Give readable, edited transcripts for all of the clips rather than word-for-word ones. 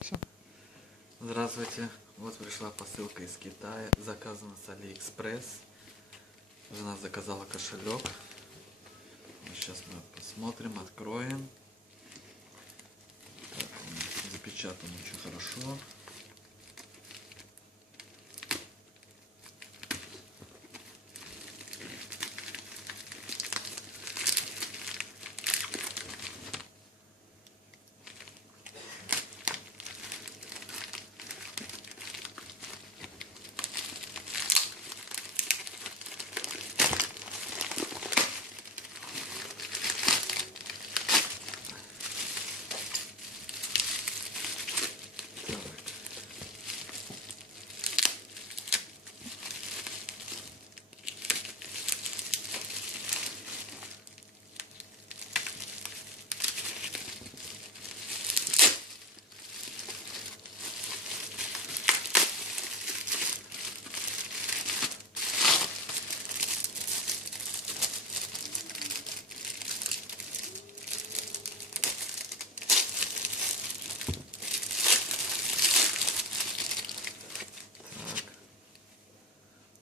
Все. Здравствуйте. Вот пришла посылка из Китая. Заказана с Алиэкспресс. Жена заказала кошелек. Сейчас мы посмотрим, откроем. Так, он запечатан очень хорошо.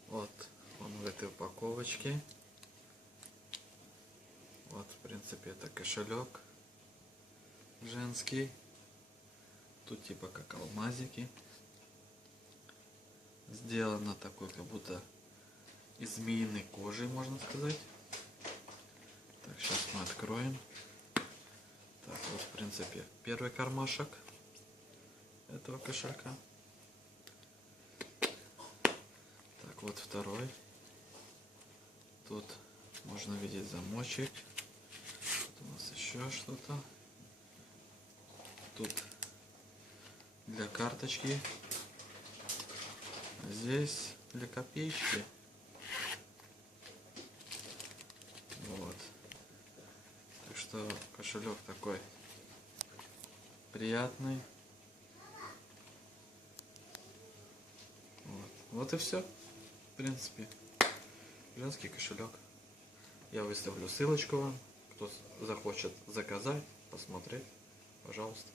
Вот он в этой упаковочке. Вот, в принципе, это кошелек женский. Тут типа как алмазики. Сделано такой, как будто из змеиной кожи, можно сказать. Так, сейчас мы откроем. Так, вот, в принципе, первый кармашек этого кошелька. Так, вот второй. Тут можно видеть замочек. Тут у нас еще что-то. Тут для карточки. Здесь для копеечки. Вот. Так что кошелек такой приятный. Вот и все. В принципе, женский кошелек. Я выставлю ссылочку вам. Кто захочет заказать, посмотреть, пожалуйста.